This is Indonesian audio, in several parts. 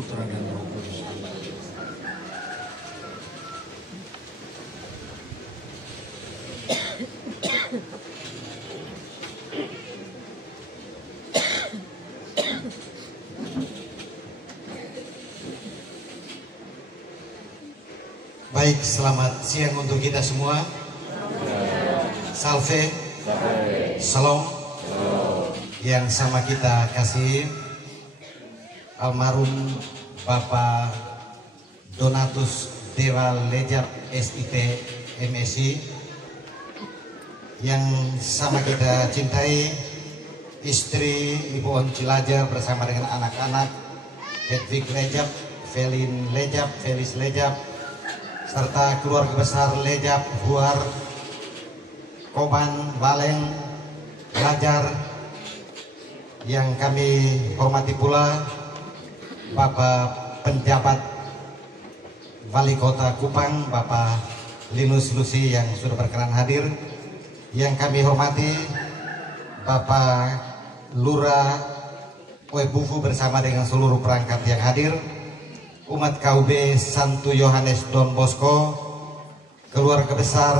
Putra dan Roh Kudus. Baik, selamat siang untuk kita semua. Salve, Shalom. Yang sama kita kasih almarhum Bapak Donatus Dewa Lejap SIT MSI, yang sama kita cintai istri Ibu On Cilajar bersama dengan anak-anak Hedwig Lejap, Felin Lejap, Felis Lejap, serta keluarga besar Lejap, Huar, Koban, Waleng, Lajar. Yang kami hormati pula Bapak Penjabat Wali Kota Kupang, Bapak Linus Lusi yang sudah berkenan hadir. Yang kami hormati Bapak Lurah Webufu bersama dengan seluruh perangkat yang hadir, umat KUB Santo Yohanes Don Bosco, keluarga besar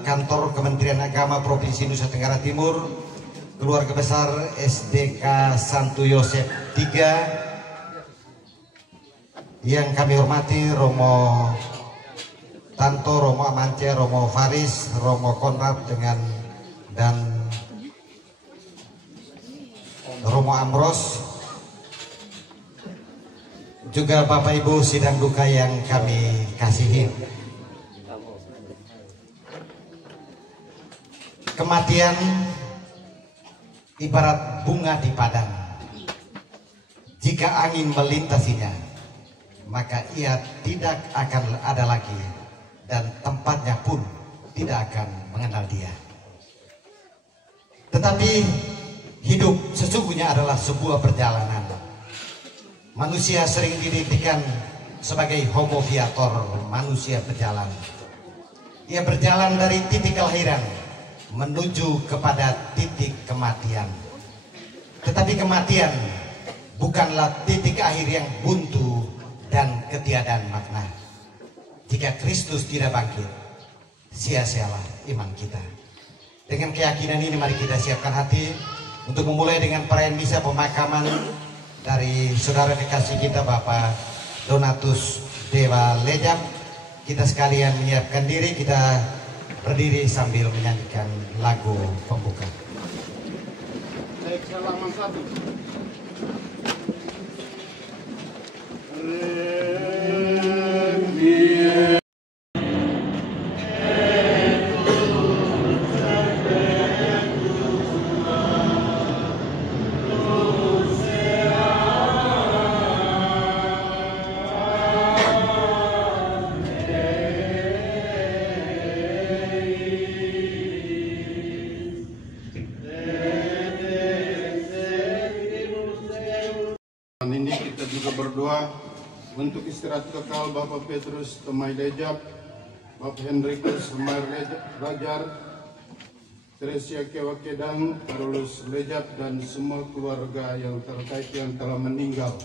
kantor Kementerian Agama Provinsi Nusa Tenggara Timur, keluarga besar SDK Santo Yosef III, yang kami hormati Romo Tanto, Romo Amance, Romo Faris, Romo Konrad dan Romo Amros, juga Bapak Ibu sidang duka yang kami kasihi. Kematian ibarat bunga di padang. Jika angin melintasinya, maka ia tidak akan ada lagi, dan tempatnya pun tidak akan mengenal dia. Tetapi hidup sesungguhnya adalah sebuah perjalanan. Manusia sering didiktikan sebagai homo viator, manusia berjalan. Ia berjalan dari titik kelahiran menuju kepada titik kematian. Tetapi kematian bukanlah titik akhir yang buntu dan ketiadaan makna. Jika Kristus tidak bangkit, sia-sialah iman kita. Dengan keyakinan ini mari kita siapkan hati untuk memulai dengan perayaan misa pemakaman dari saudara kekasih kita Bapak Donatus Dewa Lejap. Kita sekalian menyiapkan diri, kita berdiri sambil menyanyikan lagu pembuka. Baik, halaman 1. Ini kita juga berdoa untuk istirahat kekal Bapak Petrus Temai Lejap, Bapak Henrikus Semar Lajar, Teresia Kewakedang, Carolus Lejap, dan semua keluarga yang terkait yang telah meninggal.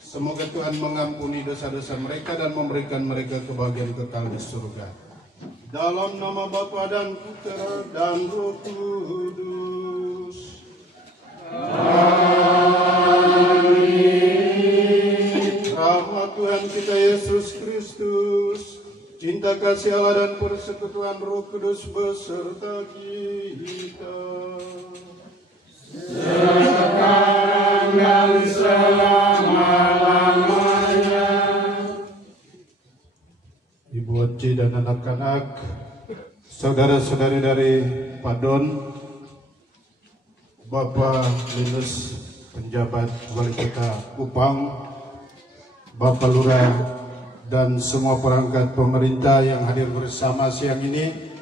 Semoga Tuhan mengampuni dosa-dosa mereka dan memberikan mereka kebahagiaan kekal di surga. Dalam nama Bapa dan Putra dan Roh Kudus. Rahmat Tuhan kita Yesus Kristus, cinta kasih Allah dan persekutuan Roh Kudus beserta kita sekarang dan selama-lamanya. Ibu Oci dan anak-anak, saudara-saudari dari Padon, Bapak Linus Penjabat Wali Kota Kupang, Bapak Lurah, dan semua perangkat pemerintah yang hadir bersama siang ini,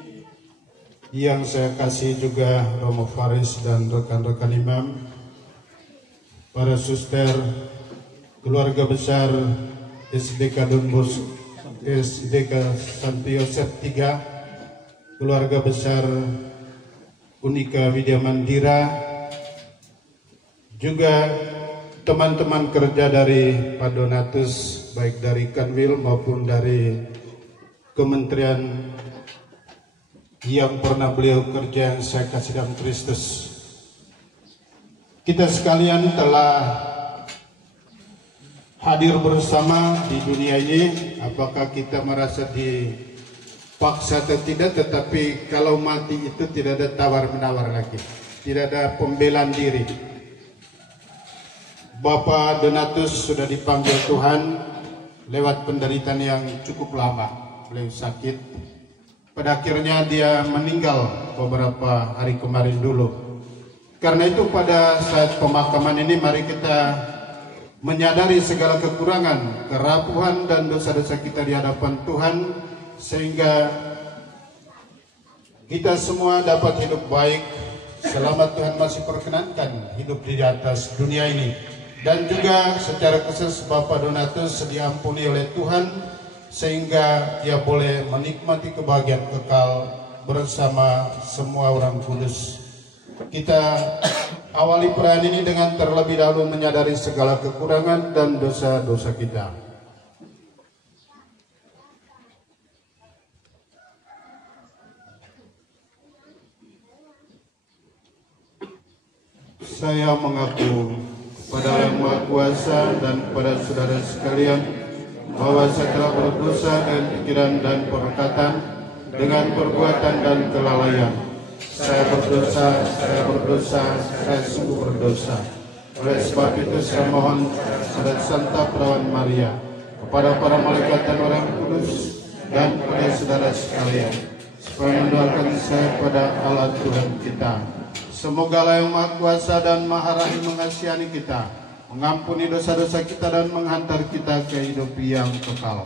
yang saya kasih juga Romo Faris dan rekan-rekan imam, para suster, keluarga besar SDK Don Bosco, SDK Santo Yosef III, keluarga besar Unika Widya Mandira, juga teman-teman kerja dari Pak Donatus, baik dari Kanwil maupun dari kementerian yang pernah beliau kerja, yang saya kasih dalam Kristus. Kita sekalian telah hadir bersama di dunia ini. Apakah kita merasa dipaksa atau tidak, tetapi kalau mati itu tidak ada tawar-menawar lagi, tidak ada pembelaan diri. Bapak Donatus sudah dipanggil Tuhan lewat penderitaan yang cukup lama. Beliau sakit, pada akhirnya dia meninggal beberapa hari kemarin dulu. Karena itu pada saat pemakaman ini mari kita menyadari segala kekurangan, kerapuhan dan dosa-dosa kita di hadapan Tuhan, sehingga kita semua dapat hidup baik selama Tuhan masih perkenankan hidup di atas dunia ini. Dan juga secara khusus Bapak Donatus diampuni oleh Tuhan sehingga ia boleh menikmati kebahagiaan kekal bersama semua orang kudus. Kita awali perayaan ini dengan terlebih dahulu menyadari segala kekurangan dan dosa-dosa kita. Saya mengaku kepada Yang Maha Kuasa dan kepada saudara sekalian bahwa saya telah berdosa dengan pikiran dan perkataan, dengan perbuatan dan kelalaian. Saya berdosa, saya sungguh berdosa. Oleh sebab itu saya mohon kepada Santa Perawan Maria, kepada para malaikat dan orang kudus, dan kepada saudara sekalian, supaya mendoakan saya kepada Allah Tuhan kita. Semoga Allah yang Maha Kuasa dan Maha Rahim mengasihani kita, mengampuni dosa-dosa kita dan menghantar kita ke hidup yang kekal.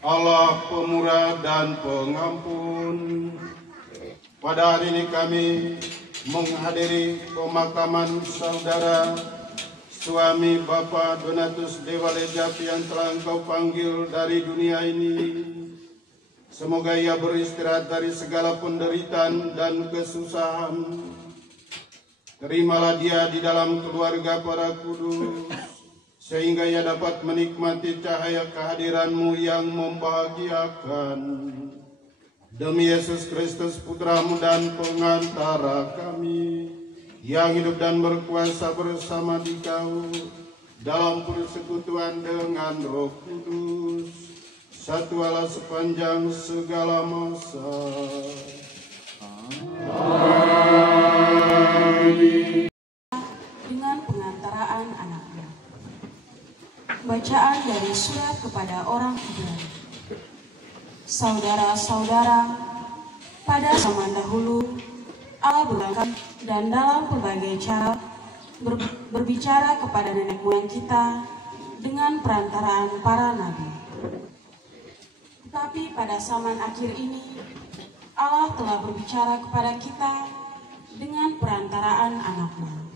Allah pemurah dan pengampun, pada hari ini kami menghadiri pemakaman saudara suami Bapak Donatus Dewa Lejap yang telah Engkau panggil dari dunia ini. Semoga ia beristirahat dari segala penderitaan dan kesusahan. Terimalah dia di dalam keluarga para kudus, sehingga ia dapat menikmati cahaya kehadiran-Mu yang membahagiakan. Demi Yesus Kristus Putra-Mu dan pengantara kami, yang hidup dan berkuasa bersama Dikau dalam persekutuan dengan Roh Kudus, satu Allah sepanjang segala masa. Amin. Dengan pengantaraan anaknya. Bacaan dari surat kepada orang Ibrani. Saudara-saudara, pada zaman dahulu Allah berangkat dan dalam berbagai cara berbicara kepada nenek moyang kita dengan perantaraan para nabi. Tetapi pada zaman akhir ini Allah telah berbicara kepada kita dengan perantaraan anaknya.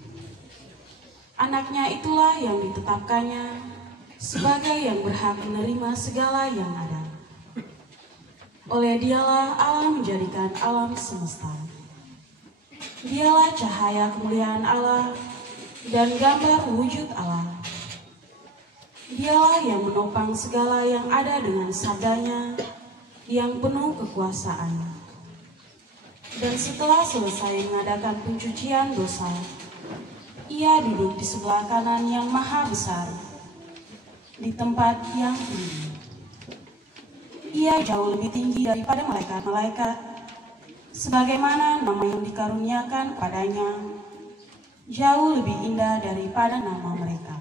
Anaknya itulah yang ditetapkannya sebagai yang berhak menerima segala yang ada. Oleh Dialah Allah menjadikan alam semesta. Dialah cahaya kemuliaan Allah dan gambar wujud Allah. Dialah yang menopang segala yang ada dengan sabdanya yang penuh kekuasaan. Dan setelah selesai mengadakan pencucian dosa, Ia duduk di sebelah kanan yang maha besar, di tempat yang tinggi. Ia jauh lebih tinggi daripada malaikat-malaikat, sebagaimana nama yang dikaruniakan padanya jauh lebih indah daripada nama mereka.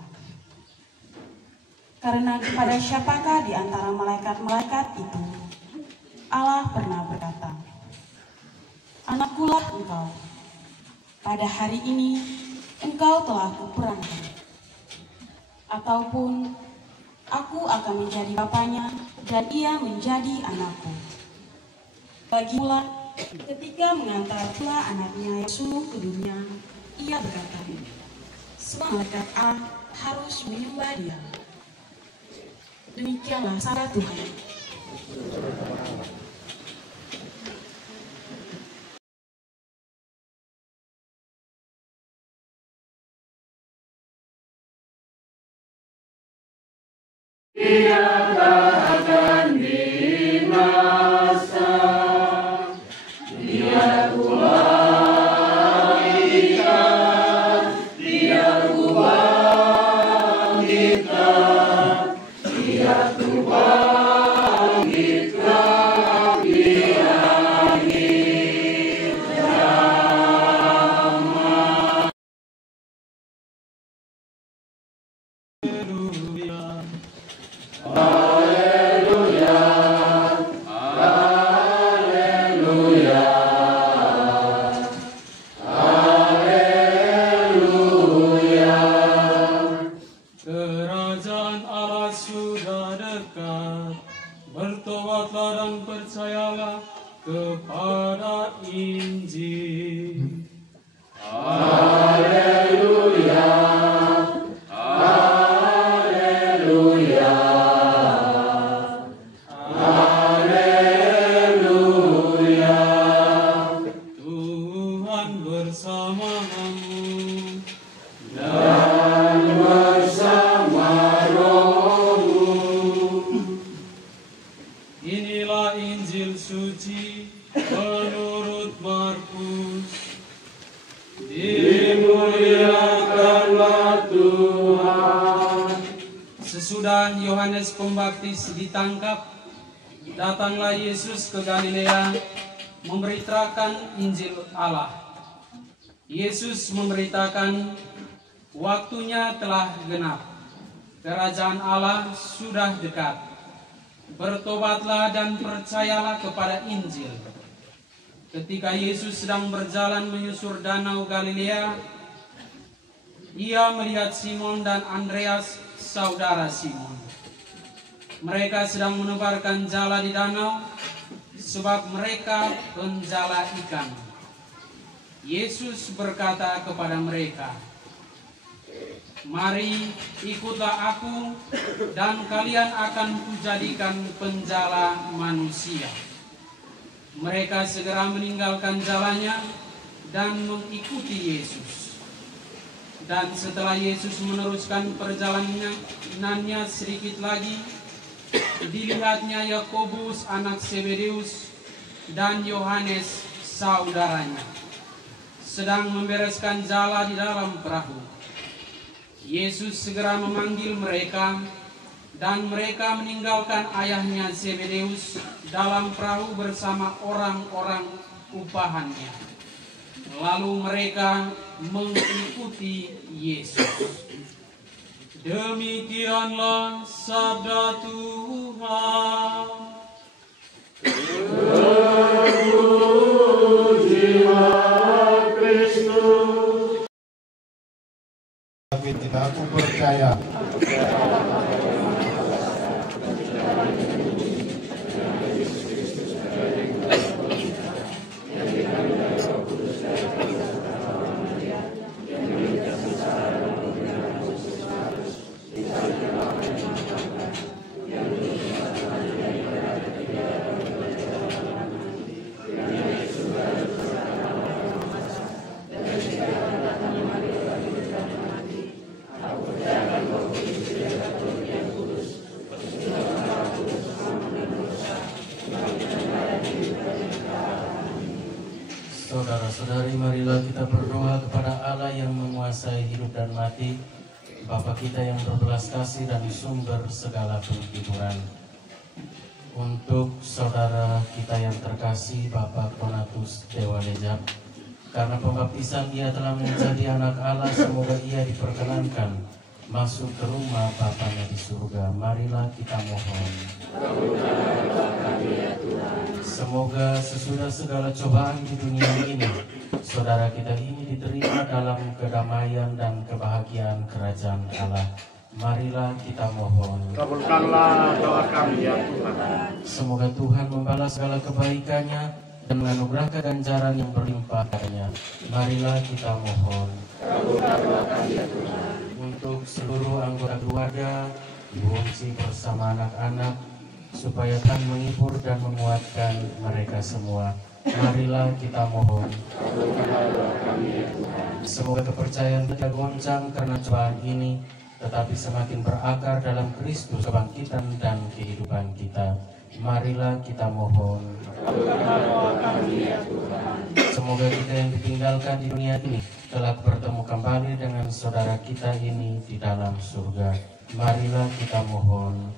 Karena kepada siapakah di antara malaikat-malaikat itu Allah pernah itulah engkau. Pada hari ini engkau telah kuperankan. Ataupun aku akan menjadi bapaknya dan ia menjadi anakku. Lagi pula, ketika mengantar pula anaknya Yesus ke dunia, ia berkata, semua malaikat Allah harus menyembah dia. Demikianlah sabda Tuhan. Dia tak akan binasa, dia kubangkitkan, dia kubangkitkan, dia kubangkitkan di akhir zaman. Haleluya, haleluya, haleluya. Kerajaan Allah sudah dekat, bertobatlah dan percayalah kepada Injil. Haleluya, haleluya, haleluya. Tuhan bersamamu Dan bersama rohmu. Inilah Injil suci menurut Markus. Dimuliakanlah Tuhan. Sesudah Yohanes Pembaptis ditangkap, datanglah Yesus ke Galilea memberitakan Injil Allah. Yesus memberitakan, waktunya telah genap, kerajaan Allah sudah dekat. Bertobatlah dan percayalah kepada Injil. Ketika Yesus sedang berjalan menyusur danau Galilea, ia melihat Simon dan Andreas, saudara Simon. Mereka sedang menebarkan jala di danau, sebab mereka penjala ikan. Yesus berkata kepada mereka, mari ikutlah aku dan kalian akan kujadikan penjala manusia. Mereka segera meninggalkan jalannya dan mengikuti Yesus. Dan setelah Yesus meneruskan perjalanannya sedikit lagi, dilihatnya Yakobus anak Zebedeus dan Yohanes saudaranya sedang membereskan jala di dalam perahu. Yesus segera memanggil mereka, dan mereka meninggalkan ayahnya Zebedeus dalam perahu bersama orang-orang upahannya. Lalu mereka mengikuti Yesus. Demikianlah sabda Tuhan. Terpujilah Kristus. Tapi tidak aku percaya. Saudara-saudari, marilah kita berdoa kepada Allah yang menguasai hidup dan mati, Bapa kita yang berbelas kasih dan sumber segala penghiburan. Untuk saudara kita yang terkasih, Bapak Konatus Dewa Lejap, karena pembaptisan ia telah menjadi anak Allah, semoga ia diperkenankan masuk ke rumah Bapanya di surga. Marilah kita mohon. Semoga Semoga sesudah segala cobaan di dunia ini, saudara kita ini diterima dalam kedamaian dan kebahagiaan kerajaan Allah. Marilah kita mohon. Kabulkanlah doa kami ya Tuhan. Semoga Tuhan membalas segala kebaikannya dan menganugerahkan ganjaran yang berlimpah padanya. Marilah kita mohon. Kabulkanlah kami ya Tuhan. Untuk seluruh anggota keluarga, Ibu bersama anak-anak, supaya Tuhan menghibur dan menguatkan mereka semua. Marilah kita mohon. Semoga kepercayaan kita goncang karena cobaan ini, tetapi semakin berakar dalam Kristus kebangkitan dan kehidupan kita. Marilah kita mohon. Semoga kita yang ditinggalkan di dunia ini telah bertemu kembali dengan saudara kita ini di dalam surga. Marilah kita mohon.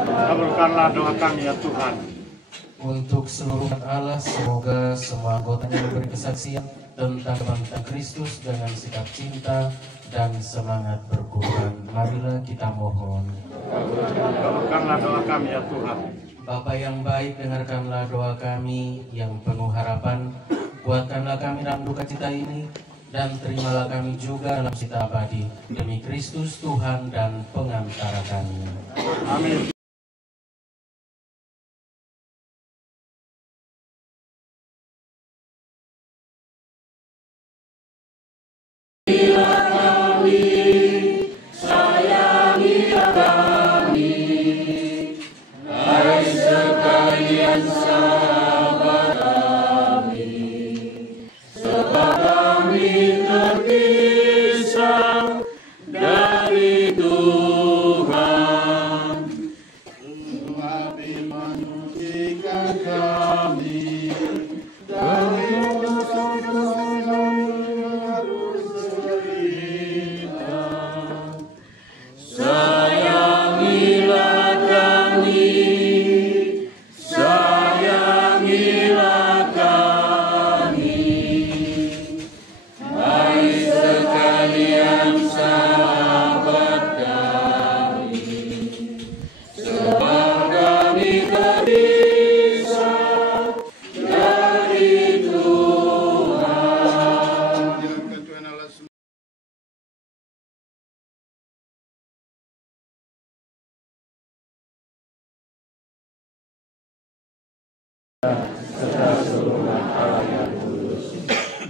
Kabulkanlah doa kami ya Tuhan. Untuk seluruh umat Allah, semoga semua anggotanya memberi kesaksian tentang kebangkitan Kristus dengan sikap cinta dan semangat berkorban. Marilah kita mohon. Kabulkanlah doa kami ya Tuhan. Bapa yang baik, dengarkanlah doa kami yang penuh harapan. Kuatkanlah kami dalam duka cita ini, dan terimalah kami juga dalam cita abadi. Demi Kristus Tuhan dan pengantara kami. Amin.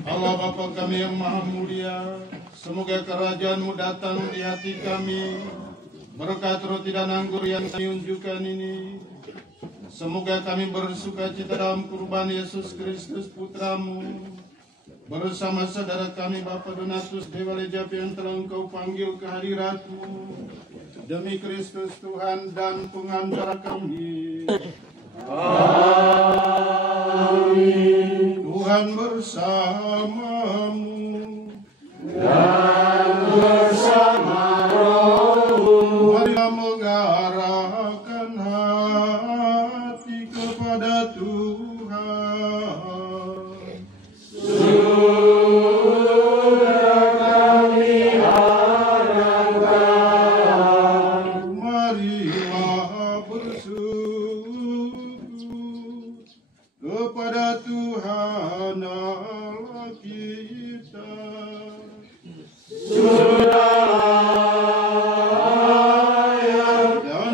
Allah Bapa kami yang maha mulia, semoga kerajaan-Mu datang di hati kami, berkat roti dan anggur yang kami unjukkan ini. Semoga kami bersuka cita dalam kurban Yesus Kristus Putra-Mu, bersama saudara kami Bapak Donatus Dewa Lejap yang telah Engkau panggil ke hadirat-Mu, demi Kristus Tuhan dan pengantara kami. Amin. Tuhan bersamamu dan bersama rohmu. Marilah mengarahkan hati kepada Tuhan. Sudah kami harapkan. Marilah bersujud kepada Tuhan Allah kita.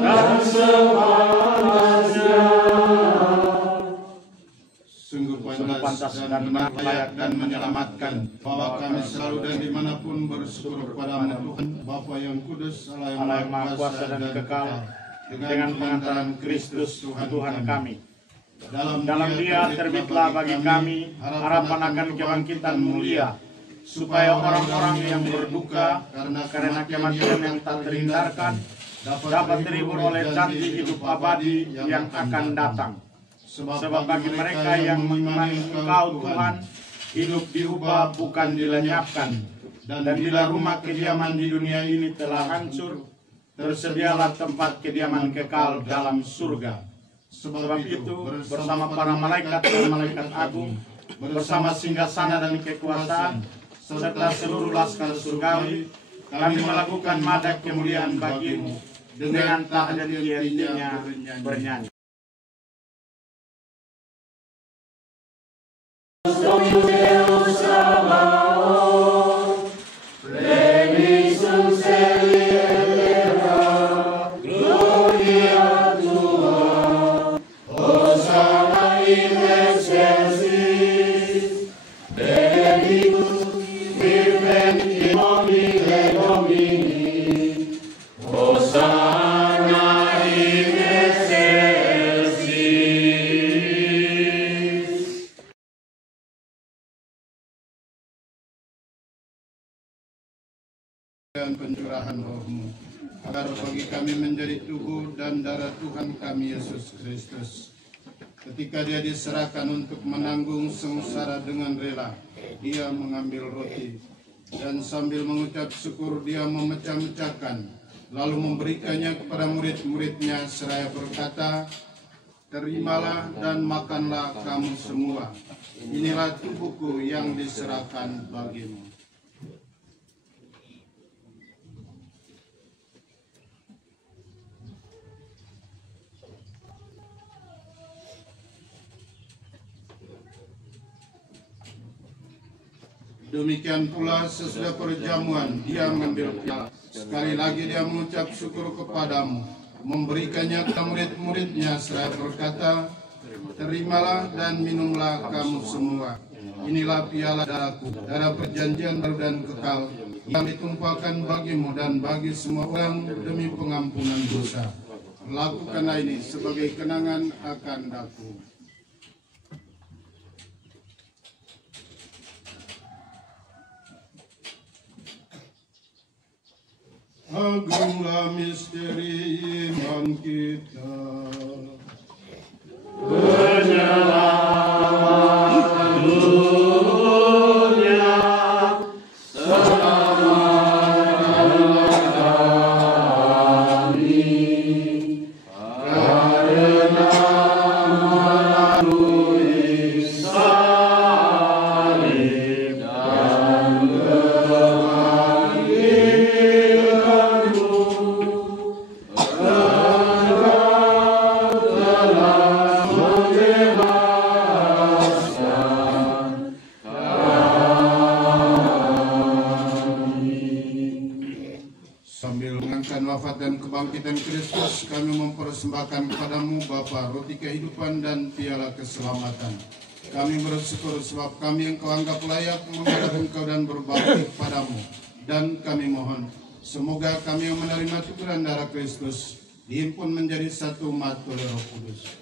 Dan sepantasnya. Sungguh pantas dan layak dan menyelamatkan, bahwa kami selalu dan dimanapun bersyukur kepada-Mu Tuhan, Bapa yang kudus, Allah yang maha kuasa dan kekal, dengan pengantaran Kristus Tuhan kami. Dalam Dia terbitlah bagi kami harapan akan kebangkitan mulia, supaya orang-orang yang berduka karena kematian yang tak terhindarkan dapat terhibur oleh janji hidup abadi yang akan datang. Sebab bagi mereka yang mengimani Engkau Tuhan, hidup diubah bukan dilenyapkan. Dan bila rumah kediaman di dunia ini telah hancur, tersedialah tempat kediaman kekal dalam surga. Sebab itu, bersama para malaikat dan malaikat agung, bersama singgasana dan kekuasaan, serta seluruh laskar surgawi, kami melakukan madak kemuliaan bagi-Mu, dengan tak henti-hentinya bernyanyi. dan pencurahan roh-Mu, agar bagi kami menjadi tubuh dan darah Tuhan kami Yesus Kristus. Ketika Dia diserahkan untuk menanggung sengsara dengan rela, Dia mengambil roti, dan sambil mengucap syukur Dia memecah-mecahkan, lalu memberikannya kepada murid-muridnya seraya berkata, "Terimalah dan makanlah kamu semua. Inilah tubuhku yang diserahkan bagimu." Demikian pula sesudah perjamuan Dia mengambil piala. Sekali lagi Dia mengucap syukur kepadamu, memberikannya kepada murid-muridnya seraya berkata, "Terimalah dan minumlah kamu semua. Inilah piala darahku, darah perjanjian baru dan kekal, yang ditumpahkan bagimu dan bagi semua orang demi pengampunan dosa. Lakukanlah ini sebagai kenangan akan aku." Agunglah misteri iman kita. Penyelamat dunia selamatkanlah kami, karena melalui salib dan wafat dan kebangkitan Kristus, kami mempersembahkan kepadamu Bapa roti kehidupan dan piala keselamatan. Kami bersyukur sebab kami yang kau anggap layak menghadap Engkau dan berbakti kepadamu. Dan kami mohon, semoga kami yang menerima tubuh dan darah Kristus dihimpun menjadi satu umat oleh Roh Kudus.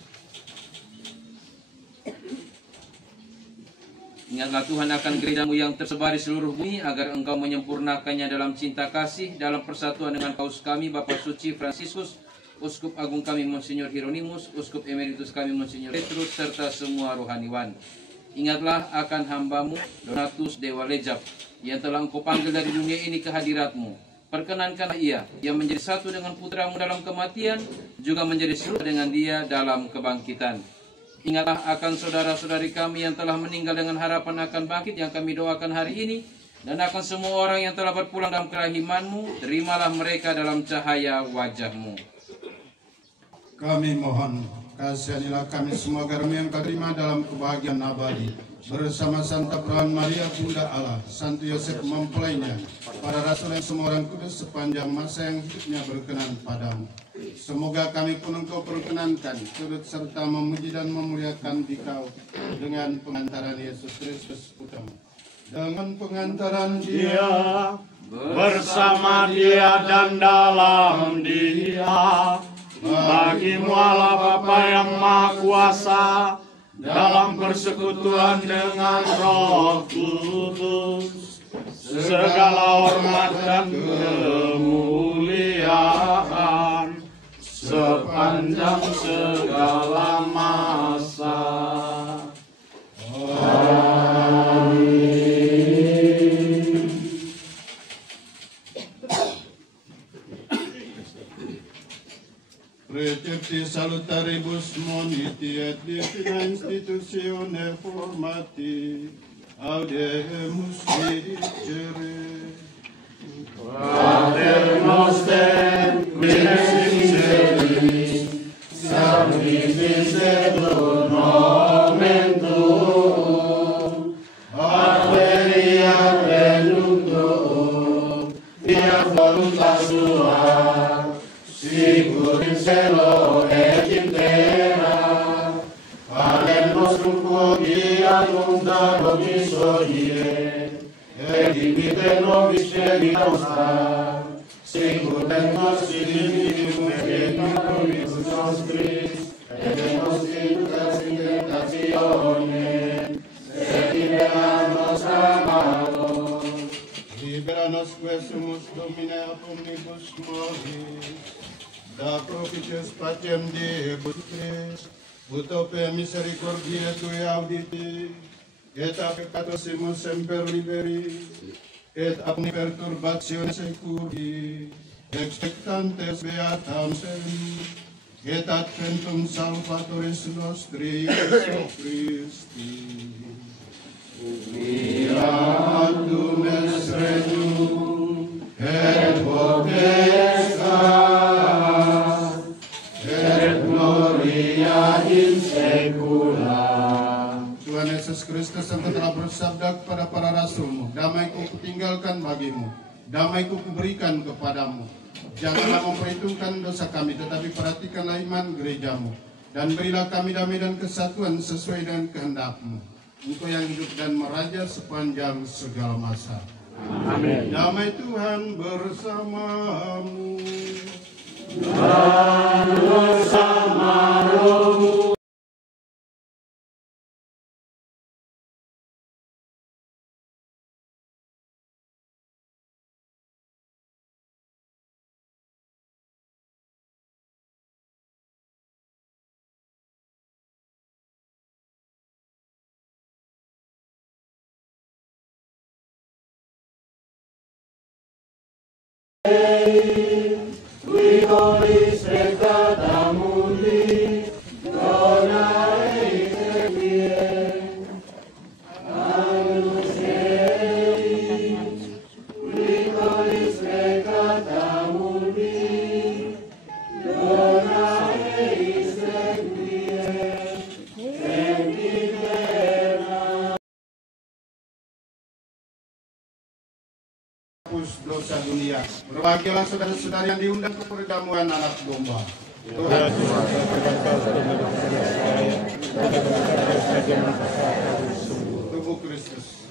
Ingatlah Tuhan akan gerejamu yang tersebar di seluruh bumi, agar Engkau menyempurnakannya dalam cinta kasih, dalam persatuan dengan paus kami, Bapa Suci Fransiskus, Uskup Agung kami Monsinyur Hieronymus, Uskup Emeritus kami Monsinyur Petrus, serta semua rohaniwan. Ingatlah akan hambamu, Donatus Dewa Lejap, yang telah Engkau panggil dari dunia ini ke hadirat-Mu. Perkenankanlah ia, yang menjadi satu dengan putra-Mu dalam kematian, juga menjadi satu dengan Dia dalam kebangkitan. Ingatlah akan saudara-saudari kami yang telah meninggal dengan harapan akan bangkit yang kami doakan hari ini, dan akan semua orang yang telah berpulang dalam kerahiman-Mu, terimalah mereka dalam cahaya wajah-Mu. Kami mohon, kasihanilah kami semua agar yang terima dalam kebahagiaan abadi, bersama Santa Perawan Maria Bunda Allah, Santo Yosef mempelainya, para rasul dan semua orang kudus sepanjang masa yang hidupnya berkenan padamu. Semoga kami pun Engkau perkenankan, turut serta memuji dan memuliakan Dikau dengan pengantaran Yesus Kristus Putramu. Dengan pengantaran Dia, bersama Dia dan dalam Dia, bagimu Allah Bapa yang Maha Kuasa, dalam persekutuan dengan Roh Kudus, segala hormat dan kemuliaan sepanjang segala masa. Amin. Recepti salutaribus moniti et divina institutione formati, audemus dicere. Pater noster, qui es in celis, sanctificetur nomen tuum, nostrum quotidianum da nobis hodie, et dimitte nobis debita nostra, sicut et nos dimittimus debitibus nostris, et nos inducas in tentatione, sed libera nos a malo. Libera nos quesumus Domine ab omnibus mobis, da propitius pacem Deus Christ, utope misericordiae Tui auditi, et a peccatosimus semper liberi, et ab perturbatione securi, expectantes beatam sem, et adventum Salvatoris nostri Iesu Christi. Fiatum est regnum, et potestas, et gloria in saecula. Tuhan Yesus Kristus yang telah bersabda kepada para rasul-Mu, damai-Ku kutinggalkan bagimu, damai-Ku kuberikan kepadamu. Janganlah memperhitungkan dosa kami, tetapi perhatikanlah iman gereja-Mu, dan berilah kami damai dan kesatuan sesuai dengan kehendak-Mu. Engkau yang hidup dan meraja sepanjang segala masa. Amin. Damai Tuhan bersamamu. Dan bersama rohmu. Qui volis peccata mundi, dona eis requiem. Agnus Dei, qui volis peccata mundi, dona eis requiem. Hapus dosa dunia. Berbahagialah saudara-saudara yang diundang ke perjamuan anak domba. Tuhan tubuh Kristus.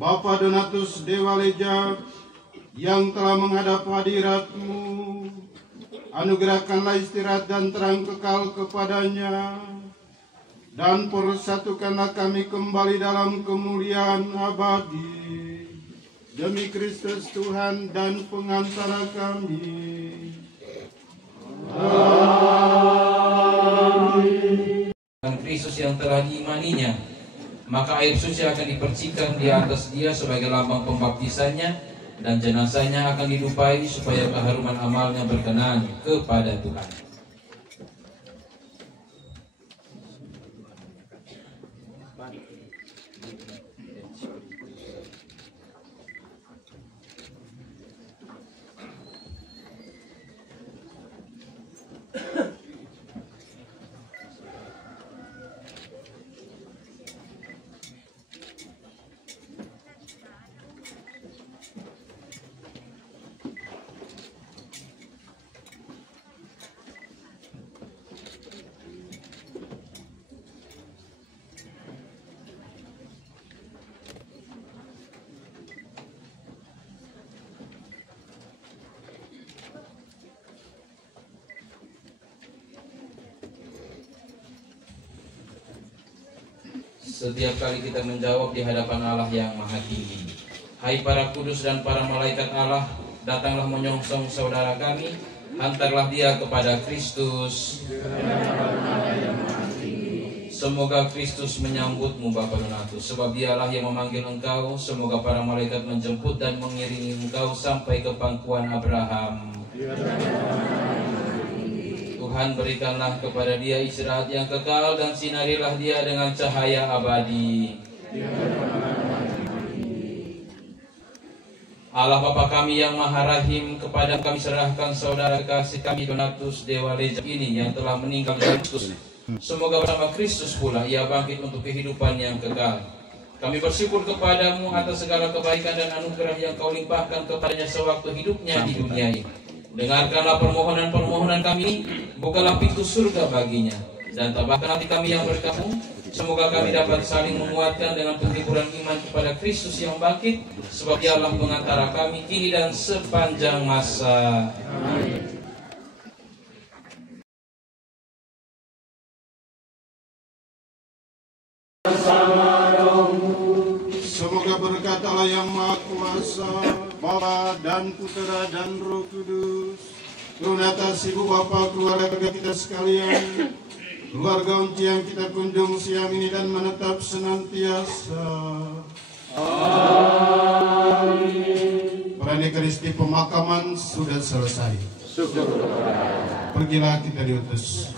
Bapak Donatus Dewaleja yang telah menghadap hadirat-Mu, anugerahkanlah istirahat dan terang kekal kepadanya, dan persatukanlah kami kembali dalam kemuliaan abadi, demi Kristus Tuhan dan pengantara kami. Amin. Kristus yang telah diimaninya, maka air suci akan dipercikan di atas dia sebagai lambang pembaptisannya, dan jenazahnya akan dilupai supaya keharuman amalnya berkenan kepada Tuhan. Setiap kali kita menjawab di hadapan Allah yang Maha Tinggi, hai para kudus dan para malaikat Allah, datanglah menyongsong saudara kami, hantarlah dia kepada Kristus. Semoga Kristus menyambutmu Bapak Donatus, sebab dialah yang memanggil engkau. Semoga para malaikat menjemput dan mengiringi engkau sampai ke pangkuan Abraham. Tuhan, berikanlah kepada dia istirahat yang kekal, dan sinarilah dia dengan cahaya abadi. Allah Bapa kami yang Maha Rahim, kepada kami serahkan saudara kasih kami Donatus Dewaleja ini yang telah meninggal dalam Kristus. Semoga bersama Kristus pula ia bangkit untuk kehidupan yang kekal. Kami bersyukur kepadamu atas segala kebaikan dan anugerah yang kau limpahkan kepadanya sewaktu hidupnya di dunia ini. Dengarkanlah permohonan-permohonan kami, bukalah pintu surga baginya, dan tabahkan hati kami yang berkabung. Semoga kami dapat saling menguatkan dengan penghiburan iman kepada Kristus yang bangkit, sebab dialah pengantara kami kini dan sepanjang masa. Amin. Semoga berkat Allah yang Maha Kuasa, Bapa dan Putera dan Roh Kudus, turun atas Ibu Bapa keluarga kita sekalian, keluarga Unci yang kita kunjung siang ini dan menetap senantiasa. Amin. Pradekaristi pemakaman sudah selesai. Pergilah kita diutus.